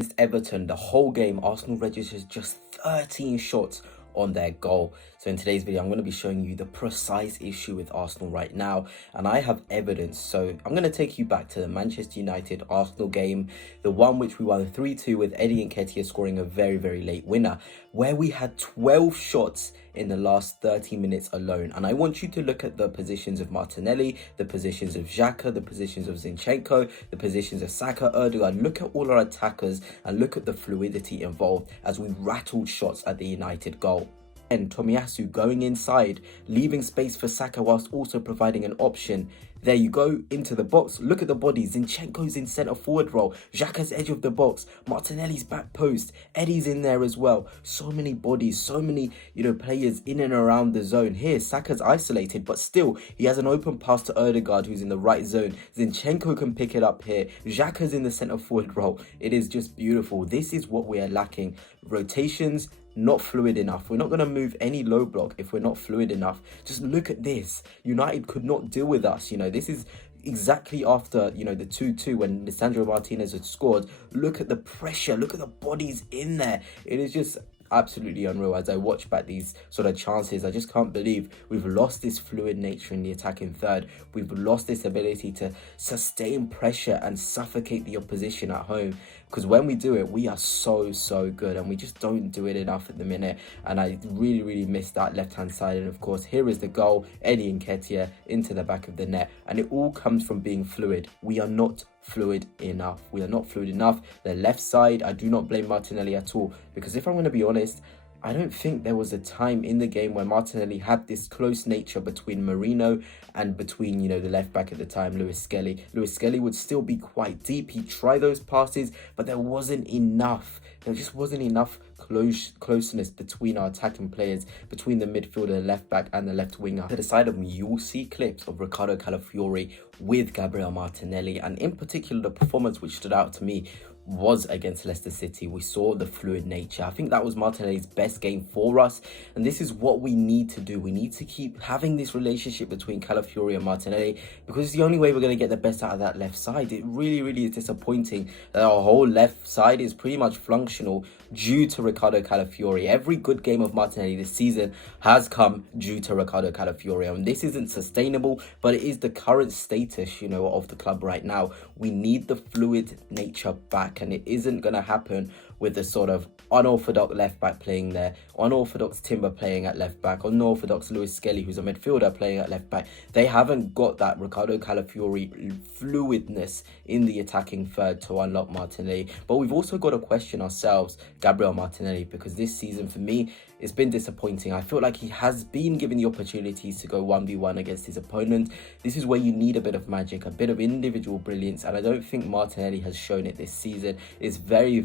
Against Everton, the whole game, Arsenal registered just 13 shots on their goal. So in today's video, I'm going to be showing you the precise issue with Arsenal right now, and I have evidence. So I'm going to take you back to the Manchester United Arsenal game, the one which we won 3-2 with Eddie Nketiah scoring a very, very late winner, where we had 12 shots in the last 30 minutes alone. And I want you to look at the positions of Martinelli, the positions of Xhaka, the positions of Zinchenko, the positions of Saka, Erdogan. Look at all our attackers and look at the fluidity involved as we rattled shots at the United goal. And Tomiyasu going inside, leaving space for Saka whilst also providing an option. There you go, into the box. Look at the bodies. Zinchenko's in centre forward role. Xhaka's edge of the box. Martinelli's back post. Eddie's in there as well. So many bodies, so many, players in and around the zone. Here, Saka's isolated, but still, he has an open pass to Erdogan, who's in the right zone. Zinchenko can pick it up here. Xhaka's in the centre forward role. It is just beautiful. This is what we are lacking. Rotations, not fluid enough. We're not going to move any low block if we're not fluid enough. Just look at this. United could not deal with us. This is exactly after, the 2-2 when Lisandro Martinez had scored. Look at the pressure. Look at the bodies in there. It is just absolutely unreal. As I watch back these sort of chances, I just can't believe we've lost this fluid nature in the attacking third. We've lost this ability to sustain pressure and suffocate the opposition at home, because when we do it, we are so good, and we just don't do it enough at the minute. And I really miss that left hand side. And of course, here is the goal, Eddie Nketiah into the back of the net, and it all comes from being fluid. We are not fluid enough. We are not fluid enough. The left side, I do not blame Martinelli at all, because if I'm going to be honest, I don't think there was a time in the game where Martinelli had this close nature between Marino and between, the left back at the time, Lewis Skelly. Lewis Skelly would still be quite deep. He'd try those passes, but there wasn't enough. There just wasn't enough closeness between our attacking players, between the midfielder, the left back and the left winger. To the side of me, you will see clips of Riccardo Calafiori with Gabriel Martinelli, and in particular, the performance which stood out to me was against Leicester City. We saw the fluid nature. I think that was Martinelli's best game for us, and this is what we need to do. We need to keep having this relationship between Calafiori and Martinelli, because it's the only way we're going to get the best out of that left side. It really is disappointing that our whole left side is pretty much functional due to Riccardo Calafiori. Every good game of Martinelli this season has come due to Riccardo Calafiori, and this isn't sustainable, but it is the current status, of the club right now. We need the fluid nature back, and it isn't going to happen with the sort of unorthodox left back playing there, unorthodox Timber playing at left back, unorthodox Lewis Skelly, who's a midfielder, playing at left back. They haven't got that Riccardo Calafiori fluidness in the attacking third to unlock Martinelli. But we've also got to question ourselves, Gabriel Martinelli, because this season for me, it's been disappointing. I feel like he has been given the opportunities to go 1v1 against his opponent. This is where you need a bit of magic, a bit of individual brilliance, and I don't think Martinelli has shown it this season. It's very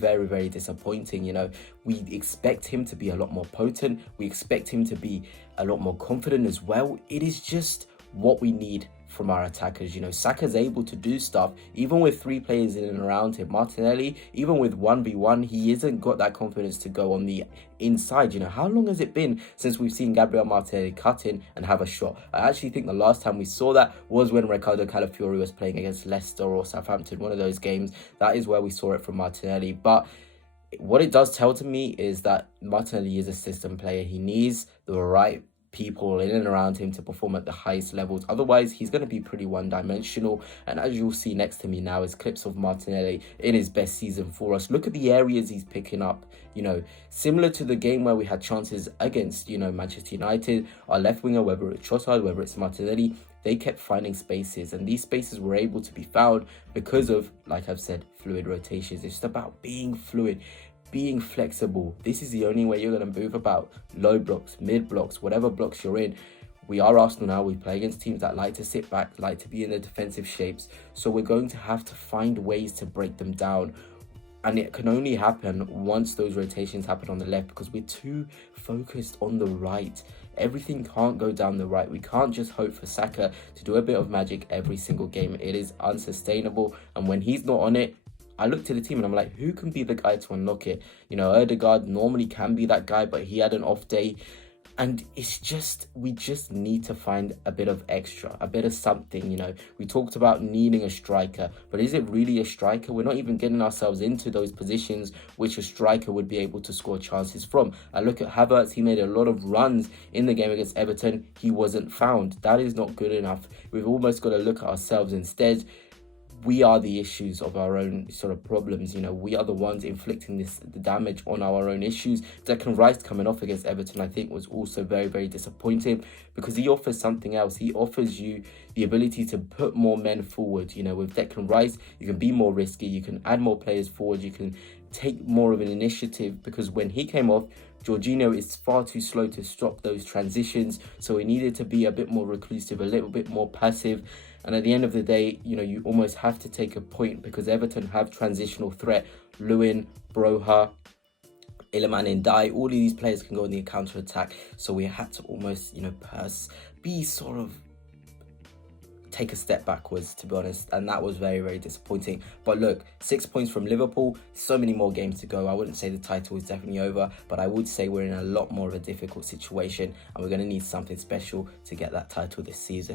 disappointing. We expect him to be a lot more potent. We expect him to be a lot more confident as well. It is just what we need from our attackers. Saka's able to do stuff even with 3 players in and around him. Martinelli, even with 1v1, he hasn't got that confidence to go on the inside. How long has it been since we've seen Gabriel Martinelli cut in and have a shot? I actually think the last time we saw that was when Riccardo Calafiori was playing against Leicester or Southampton, one of those games. That is where we saw it from Martinelli. But what it does tell to me is that Martinelli is a system player. He needs the right people in and around him to perform at the highest levels. Otherwise, he's going to be pretty one-dimensional. And as you'll see next to me now is clips of Martinelli in his best season for us. Look at the areas he's picking up. Similar to the game where we had chances against, Manchester United, our left winger, whether it's Trossard, whether it's Martinelli, they kept finding spaces, and these spaces were able to be found because of, like I've said, fluid rotations. It's just about being fluid, being flexible. This is the only way you're going to move about low blocks, mid blocks, whatever blocks you're in. We are Arsenal now. We play against teams that like to sit back, like to be in their defensive shapes. So we're going to have to find ways to break them down. And it can only happen once those rotations happen on the left, because we're too focused on the right. Everything can't go down the right. We can't just hope for Saka to do a bit of magic every single game. It is unsustainable. And when he's not on it, I look to the team and I'm like, who can be the guy to unlock it? Erdegaard normally can be that guy, but he had an off day. And it's just, we just need to find a bit of extra, a bit of something, you know. We talked about needing a striker, but is it really a striker? We're not even getting ourselves into those positions which a striker would be able to score chances from. I look at Havertz, he made a lot of runs in the game against Everton. He wasn't found. That is not good enough. We've almost got to look at ourselves instead. We are the issues of our own sort of problems, you know. We are the ones inflicting the damage on our own issues. Declan Rice coming off against Everton, I think, was also very, very disappointing, because he offers something else. He offers you the ability to put more men forward. You know, with Declan Rice, you can be more risky, you can add more players forward, you can take more of an initiative, because when he came off, Jorginho is far too slow to stop those transitions, so he needed to be a bit more reclusive, a little bit more passive. And at the end of the day, you know, you almost have to take a point, because Everton have transitional threat. Lewin, Broha, Iliman Ndiaye, all of these players can go on the counter attack. So we had to almost, you know, take a step backwards, to be honest, and that was very, very disappointing. But look, 6 points from Liverpool, so many more games to go. I wouldn't say the title is definitely over, but I would say we're in a lot more of a difficult situation, and we're going to need something special to get that title this season.